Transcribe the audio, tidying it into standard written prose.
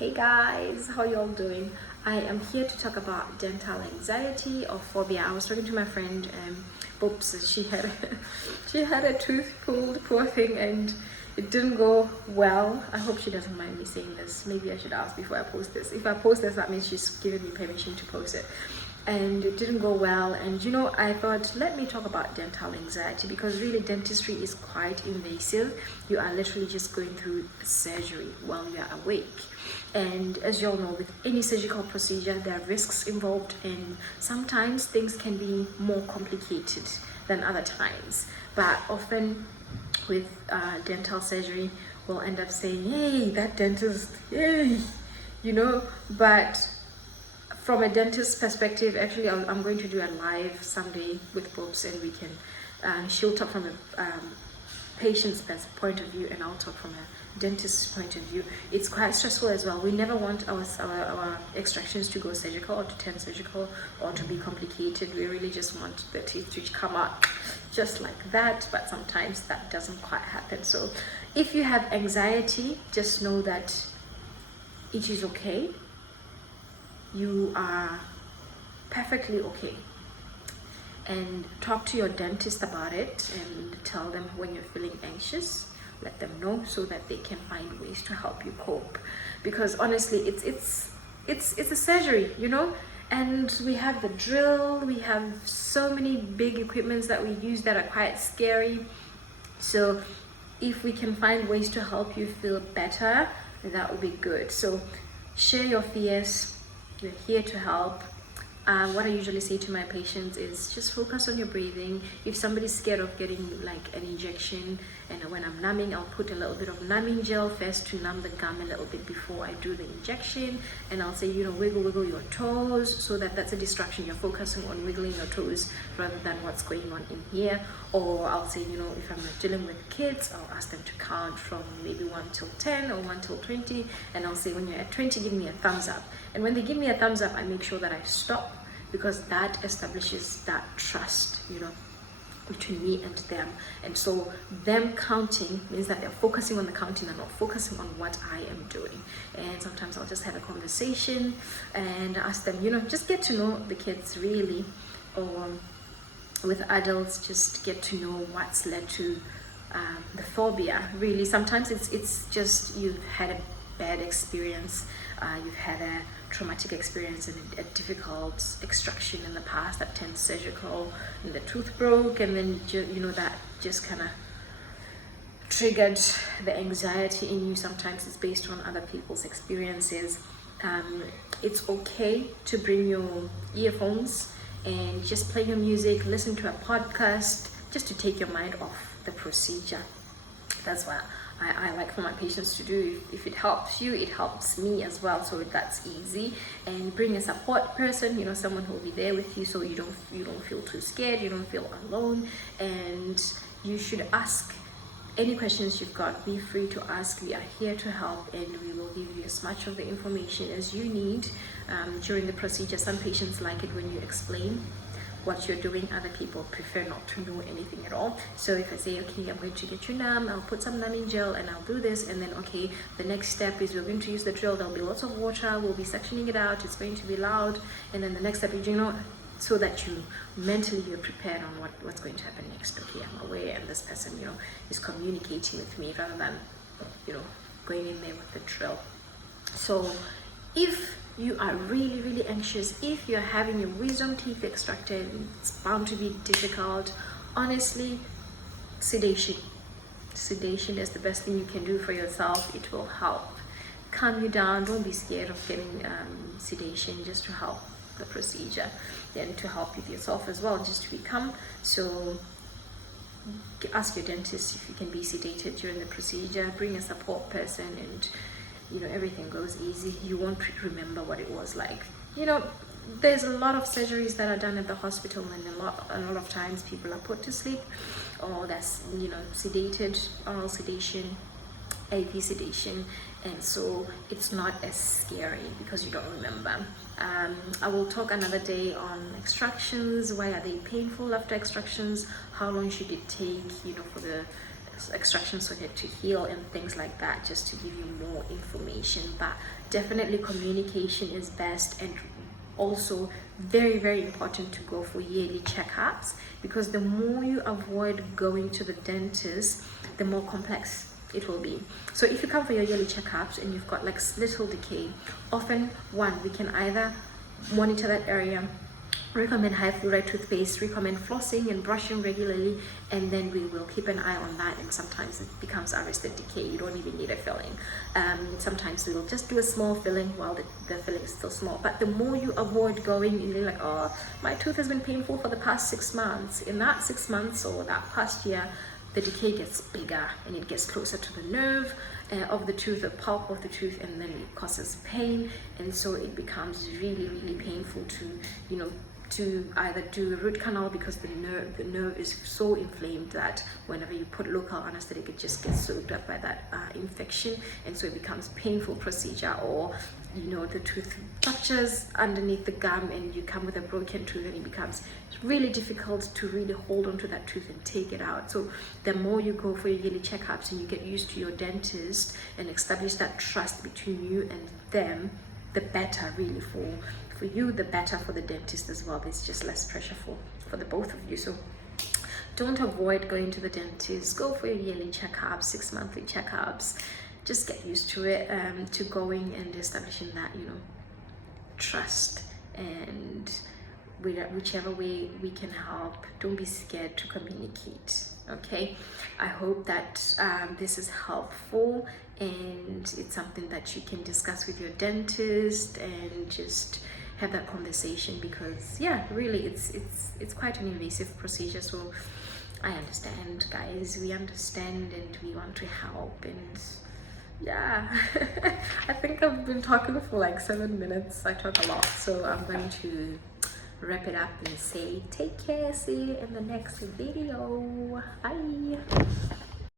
Hey guys, how y'all doing? I am here to talk about dental anxiety or phobia. I was talking to my friend Boops. She had a tooth pulled, poor thing, and it didn't go well. I hope she doesn't mind me saying this. Maybe I should ask before I post this. If I post this, that means she's given me permission to post it. And it didn't go well, and I thought, let me talk about dental anxiety, because really dentistry is quite invasive. You are literally just going through surgery while you are awake, and as you all know, with any surgical procedure there are risks involved, and sometimes things can be more complicated than other times. But often with dental surgery, we'll end up saying, hey, that dentist, yay, but from a dentist perspective, actually I'm going to do a live someday with Bobs, and we can she'll talk from a patient's point of view, and I'll talk from a dentist's point of view. It's quite stressful as well. We never want our extractions to go surgical or to turn surgical or to be complicated. We really just want the teeth to come out just like that, but sometimes that doesn't quite happen. So if you have anxiety, just know that it is okay. You are perfectly okay, and talk to your dentist about it and tell them when you're feeling anxious. Let them know so that they can find ways to help you cope, because honestly it's a surgery, and we have the drill, we have so many big equipments that we use that are quite scary. So if we can find ways to help you feel better, that would be good. So share your fears. We're here to help. What I usually say to my patients is just focus on your breathing. If somebody's scared of getting like an injection, and when I'm numbing, I'll put a little bit of numbing gel first to numb the gum a little bit before I do the injection, and I'll say, wiggle your toes, so that's a distraction. You're focusing on wiggling your toes rather than what's going on in here. Or I'll say, if I'm dealing with kids, I'll ask them to count from maybe 1 till 10 or 1 till 20, and I'll say, when you're at 20, give me a thumbs up. And when they give me a thumbs up, I make sure that I stop, because that establishes that trust, between me and them. And so them counting means that they're focusing on the counting and not focusing on what I am doing. And sometimes I'll just have a conversation and ask them, just get to know the kids really, or with adults, just get to know what's led to the phobia. Really, sometimes it's just you've had a bad experience, you've had a traumatic experience and a difficult extraction in the past that turned surgical, and the tooth broke, and then that just kind of triggered the anxiety in you. Sometimes it's based on other people's experiences. It's okay to bring your earphones and just play your music, listen to a podcast, just to take your mind off the procedure. That's what I like for my patients to do. If it helps you, it helps me as well, so that's easy. And bring a support person, someone who will be there with you, so you don't feel too scared, you don't feel alone. And you should ask any questions you've got. Be free to ask. We are here to help, and we will give you as much of the information as you need during the procedure. Some patients like it when you explain what you're doing. Other people prefer not to know anything at all. So if I say, okay, I'm going to get you numb, I'll put some numbing gel and I'll do this, and then okay, the next step is we're going to use the drill. There'll be lots of water, we'll be sectioning it out, it's going to be loud, and then the next step is, so that you mentally you're prepared on what's going to happen next. Okay, I'm aware, and this person is communicating with me, rather than going in there with the drill. So if you are really, really anxious, if you're having your wisdom teeth extracted, it's bound to be difficult. Honestly, sedation is the best thing you can do for yourself. It will help calm you down. Don't be scared of getting sedation, just to help the procedure, then to help with yourself as well, just to be calm. So ask your dentist if you can be sedated during the procedure. Bring a support person, and everything goes easy. You won't remember what it was like. There's a lot of surgeries that are done at the hospital, and a lot of times people are put to sleep, or that's sedated, oral sedation, AV sedation, and so it's not as scary because you don't remember. I will talk another day on extractions. Why are they painful after extractions? How long should it take, for the extraction socket to heal, and things like that, just to give you more information. But definitely communication is best, and also very, very important to go for yearly checkups, because the more you avoid going to the dentist, the more complex it will be. So if you come for your yearly checkups and you've got like little decay, often we can either monitor that area, recommend high fluoride toothpaste, recommend flossing and brushing regularly, and then we will keep an eye on that. And sometimes it becomes arrested decay, you don't even need a filling. Sometimes we will just do a small filling while the filling is still small. But the more you avoid going and you're like, oh, my tooth has been painful for the past 6 months, in that 6 months or that past year, the decay gets bigger and it gets closer to the nerve of the tooth, the pulp of the tooth, and then it causes pain. And so it becomes really, really painful to, to either do a root canal, because the nerve is so inflamed that whenever you put local anesthetic, it just gets soaked up by that infection, and so it becomes painful procedure. Or the tooth fractures underneath the gum and you come with a broken tooth, and it becomes really difficult to really hold on to that tooth and take it out. So the more you go for your yearly checkups and you get used to your dentist and establish that trust between you and them, the better really for you, the better for the dentist as well. There's just less pressure for the both of you. So don't avoid going to the dentist. Go for your yearly checkups, 6 monthly checkups. Just get used to it, to going and establishing that trust, and whichever way we can help, don't be scared to communicate. Okay, I hope that this is helpful, and it's something that you can discuss with your dentist and just have that conversation, because really it's quite an invasive procedure. So I understand, guys, we understand and we want to help. And I think I've been talking for like 7 minutes. I talk a lot, so I'm going to wrap it up and say take care. See you in the next video. Bye.